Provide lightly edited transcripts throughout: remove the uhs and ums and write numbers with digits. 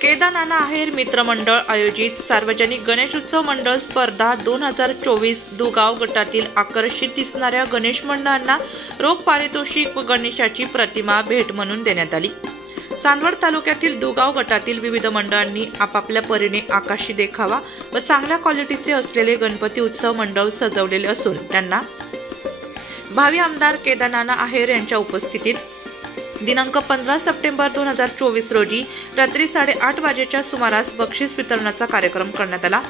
केदारनाथ आहेर मित्रमंडळ आयोजित सार्वजनिक गणेशोत्सव मंडळ स्पर्धा 2024 दुगाव गटातील आकर्षित दिसणाऱ्या गणेश मंडळांना रोख पारितोषिक व गणेशाची प्रतिमा भेट म्हणून देण्यात आली। चांदवड तालुक्यातील दुगाव गटातील विविध मंडळांनी आपापल्या परीने आकाशी देखावा व चांगल्या क्वालिटीचे असलेले गणपती उत्सव मंडळ सजवलेले असून त्यांना भावी आमदार केदारनाथ आहेर यांच्या उपस्थितीत दिनांक 15 सप्टेंबर 2024 रोजी रात्री 8:30 वाजेच्या सुमारास बक्षीस वितरणाचा कार्यक्रम करण्यात आला।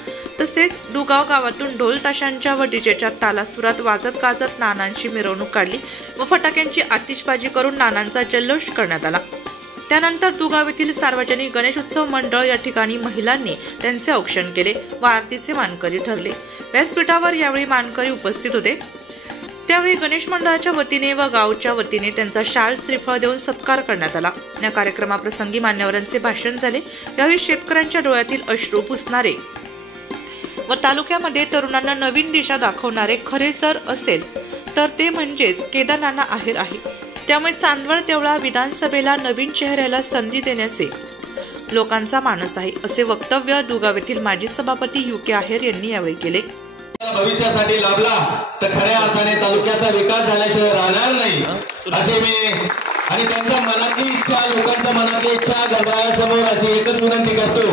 तसेच दुगाव गावातून ढोल ताशांच्या व डीजेच्या तालासुरात वाजत गाजत नानांची मिरवणूक काढली व फटाक्यांची आतिषबाजी करून नानांचा जल्लोष करण्यात आला। त्यानंतर दुगाव येथील सार्वजनिक गणेशोत्सव मंडळ या ठिकाणी महिलांनी त्यांचे औक्षण केले व आरतीचे मानकरी ठरले। व्यासपीठावर यावेळी मानकरी उपस्थित होते। त्यावेळी गणेश मंडळाच्या वतीने व गावच्या वतीने त्यांचा शाल श्रीफळ देऊन सत्कार करण्यात आला। या कार्यक्रमाप्रसंगी मान्यवरांचे भाषण झाले। यावेळी शेतकऱ्यांच्या डोळ्यातील अश्रू पुसणारे व तालुक्यामध्ये तरुणांना नवीन दिशा दाखवणारे खरे जर असेल तर ते म्हणजेच केदारनाथ आहेर आहे। त्यामुळे चांदवड देवळा विधानसभेला नवीन चेहऱ्याला संधी देण्याचे लोकांचा मानस आहे, असे वक्तव्य दुगाव येथील माजी सभापती युके आहेर यांनी यावेळी केले। भविष्यासाठी लाभला तर खऱ्या अर्थाने तालुक्याचा विकास झाल्याशिवाय राहणार नाही असे मी आणि त्यांच्या मनातली इच्छा लोकांच्या मनातली इच्छा गणरायासमोर अशी एकच विनंती करतो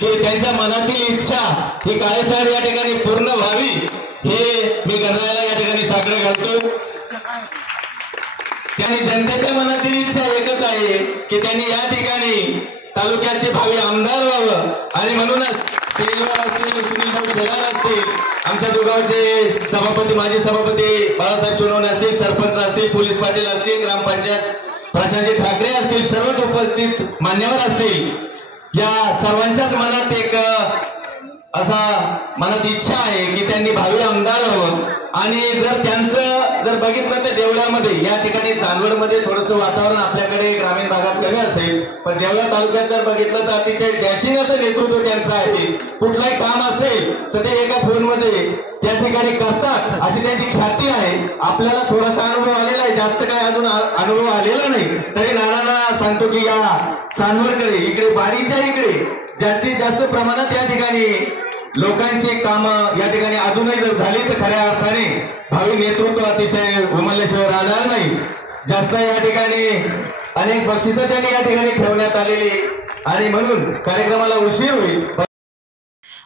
की त्यांच्या मनातील इच्छा ही काळेसार या ठिकाणी पूर्ण व्हावी हे मी गणरायाला या ठिकाणी साकडं घालतो। त्यांनी जनतेच्या मनातील इच्छा एकच आहे की त्यांनी या ठिकाणी तालुक्याचे भावी आमदार व्हावं आणि म्हणूनच स्टेजवर असतील सुनील शेलार असतील आमच्या दुगावचे सभापती माजी सभापती बाळासाहेब सोनवणे असतील सरपंच असतील पोलीस पाटील असतील ग्रामपंचायत प्रशांत ठाकरे असतील सर्वच उपस्थित मान्यवर असतील या सर्वांच्याच मनात एक असा मनात इच्छा आहे की त्यांनी भावी आमदार व्हावं आणि जर बघितलं तर देवळामध्ये या ठिकाणी चांदवडमध्ये थोडंसं वातावरण आपल्याकडे ग्रामीण भागात कमी असेल पण देवळा तालुक्यात जर बघितलं तर अतिशय डॅशिंग असं नेतृत्व त्यांचं आहे। कुठलाही काम असेल तर ते एका फोनमध्ये त्या ठिकाणी करतात अशी त्यांची ख्याती आहे। आपल्याला थोडासा अनुभव आलेला आहे, जास्त काय अजून अनुभव आलेला नाही, तरी नानांना सांगतो की या चांदवडकडे इकडे बारीच्या इकडे जास्तीत जास्त प्रमाणात या ठिकाणी लोकांची कामं या ठिकाणी अजूनही जर झाली तर खऱ्या अर्थाने भावी नेतृत्व अतिशय उमलल्याशिवाय राहणार नाही। जास्त या ठिकाणी अनेक बक्षिसं त्यांनी या ठिकाणी ठेवण्यात आलेली आणि म्हणून कार्यक्रमाला उशीर होईल।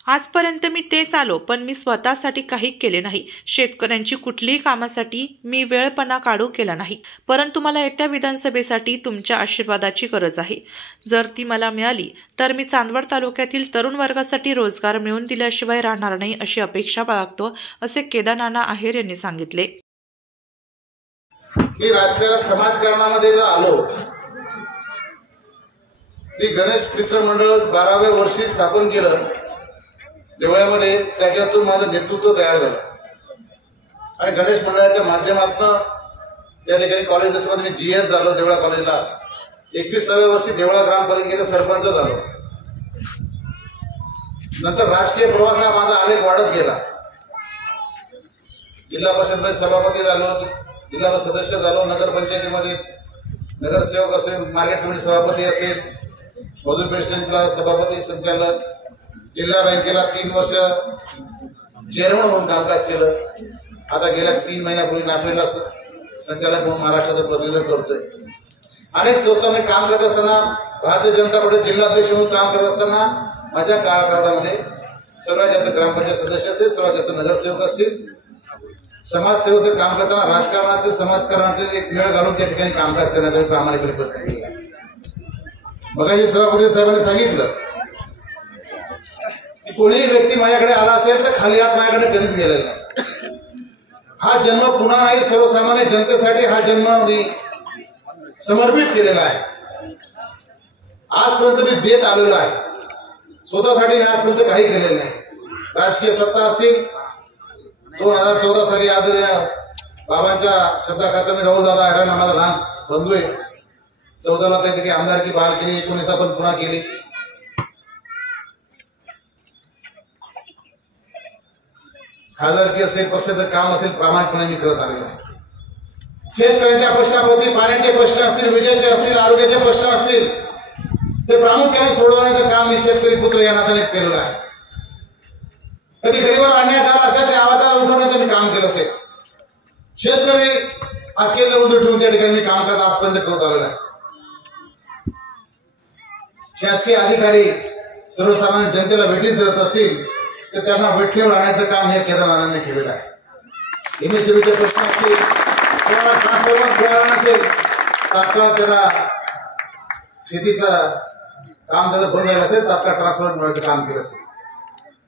आजपर्यंत मी तेच आलो पण मी स्वतःसाठी काही केले नाही। शेतकऱ्यांची कुठलीही कामासाठी मी वेळपणा काढू केला नाही, परंतु मला येत्या विधानसभेसाठी तुमच्या आशीर्वादाची गरज आहे। जर ती मला मिळाली तर मी चांदवड तालुक्यातील तरुण वर्गासाठी रोजगार मिळवून दिल्याशिवाय राहणार नाही अशी अपेक्षा बाळगतो, असे केदारनाथ आहेर यांनी सांगितले। मी राजकारण समाजकारणामध्ये जो आलो मी गणेश मित्रमंडळ 12व्या वर्षी स्थापन केलं देवळ्यामध्ये, त्याच्यातून माझं नेतृत्व तयार झालं आणि गणेश मंडळाच्या माध्यमातून त्या ठिकाणी कॉलेज जसं मी GS झालो देवळा कॉलेजला, 21व्या वर्षी देवळा ग्रामपंचायतीचा सरपंच झालो। नंतर राजकीय प्रवास हा माझा अनेक वाढत गेला, जिल्हा परिषदमध्ये सभापती झालो, जिल्हा सदस्य झालो, नगरपंचायतीमध्ये नगरसेवक असेल, मार्केट कमिटी सभापती असेल, मजूर पेन्शनला सभापती संचालक, जिल्हा बँकेला 3 वर्ष चेअरमन म्हणून कामकाज केलं। आता गेल्या 3 महिन्यापूर्वी नाफेडला संचालक म्हणून महाराष्ट्राचं प्रतिनिधित्व करतोय। अनेक संस्थांमध्ये काम करत असताना भारतीय जनता पार्टी जिल्हाध्यक्ष म्हणून काम करत असताना माझ्या कारकिर्दीमध्ये सर्वात जास्त ग्रामपंचायत सदस्य असतील, सर्वात जास्त नगरसेवक असतील, समाजसेवेचं काम करताना राजकारणाचे समाजकारणाचे एक मेळ घालून त्या ठिकाणी कामकाज करण्याचा प्रामाणिकपणे प्रयत्न केला आहे। मगाशी सभापती साहेबांनी सांगितलं कोणीही व्यक्ती माझ्याकडे आला असेल तर खाली हात माझ्याकडे कधीच गेलेला नाही। हा जन्म पुन्हा नाही, सर्वसामान्य जनतेसाठी हा जन्म मी समर्पित केलेला आहे। आजपर्यंत मी देत आलेलो आहे, स्वतःसाठी मी आजपर्यंत काही केलेलं नाही। राजकीय सत्ता असतील 2014 साली आदरणीय बाबांच्या शब्दाखातर मी राहुल दादा हैराण माझा लहान बंधू आहे, 14ला त्यांनी आमदारकी बहाल केली, 19ला पण पुन्हा केली। खासदारकी असेल, पक्षाचं काम असेल, प्रामाणिकपणे मी करत आलेलो आहे। शेतकऱ्यांच्या प्रश्नाप्रती, पाण्याचे प्रश्न असतील, विजेचे असतील, आरोग्याचे प्रश्न असतील, ते प्रामुख्याने सोडवण्याचं काम मी शेतकरी पुत्र या नात्याने केलेलं आहे. कधी गरीबावर अन्याय झाला असेल त्या आवाजाला उठवण्याचं मी काम केलं असेल. शेतकरी हा केंद्र बिंदू ठेवून त्या ठिकाणी मी कामकाज आजपर्यंत करत आलेला आहे. शासकीय अधिकारी सर्वसामान्य जनतेला भेटीस देत असतील तर त्यांना भेटलीवर आणायचं काम हे केदारनाथांनी केलेलं आहे. एमएससीबीचे प्रश्न असतील, ट्रान्सफॉर्मर मिळाला नसेल, तात्काळ त्याला शेतीचं काम त्याचं बंद झालं असेल, तात्काळ ट्रान्सफॉर्मर मिळायचं काम केलं असेल.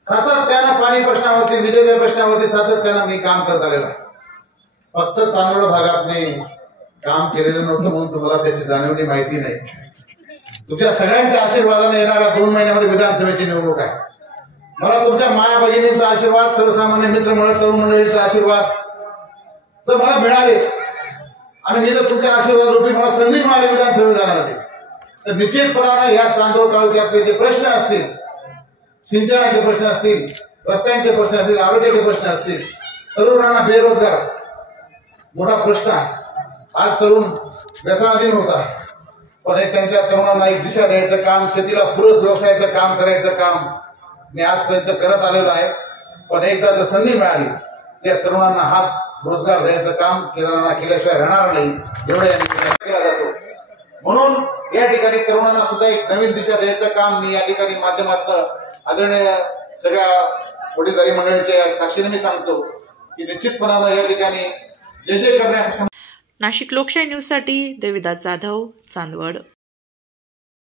सातत्यानं पाणी प्रश्नावरती, विजेच्या प्रश्नावरती सातत्यानं मी काम करत आलेलो आहे. फक्त चांदवड भागात मी काम केलेलं नव्हतं म्हणून तुम्हाला त्याची जाणीवनी माहिती नाही. तुमच्या सगळ्यांच्या आशीर्वादाने येणाऱ्या 2 महिन्यामध्ये विधानसभेची निवडणूक आहे. मला तुमच्या माया भगिनींचा आशीर्वाद, सर्वसामान्य मित्रमंडळ, तरुण मंडळीचा आशीर्वाद जर मला मिळाले आणि मी जर तुमच्या आशीर्वाद रूपी मला संधी मिळाली विधानसभेत जाण्यासाठी, तर निश्चितपणाने या चांदवड तालुक्यातले जे प्रश्न असतील, सिंचनाचे प्रश्न असतील, रस्त्यांचे प्रश्न असतील, आरोग्याचे प्रश्न असतील, तरुणांना बेरोजगार मोठा प्रश्न आहे. आज तरुण व्यसनाधीन होत आहे, पण त्यांच्या तरुणांना एक दिशा द्यायचं काम, शेतीला पूरक व्यवसायाचं काम करायचं काम मी आजपर्यंत करत आलेलो आहे. पण एकदा जर संधी मिळाली त्या तरुणांना हात रोजगार द्यायचं काम केदारनाथ केल्याशिवाय राहणार नाही, एवढं या ठिकाणी केला जातो. म्हणून या ठिकाणी तरुणांना सुद्धा एक नवीन दिशा द्यायचं काम मी या ठिकाणी माध्यमातून आदरणीय सगळ्या वडीलधारी मंडळींच्या साक्षीने मी सांगतो की निश्चितपणानं या ठिकाणी जे करण्यास. नाशिक लोकशाही न्यूजसाठी देविदास जाधव, चांदवड.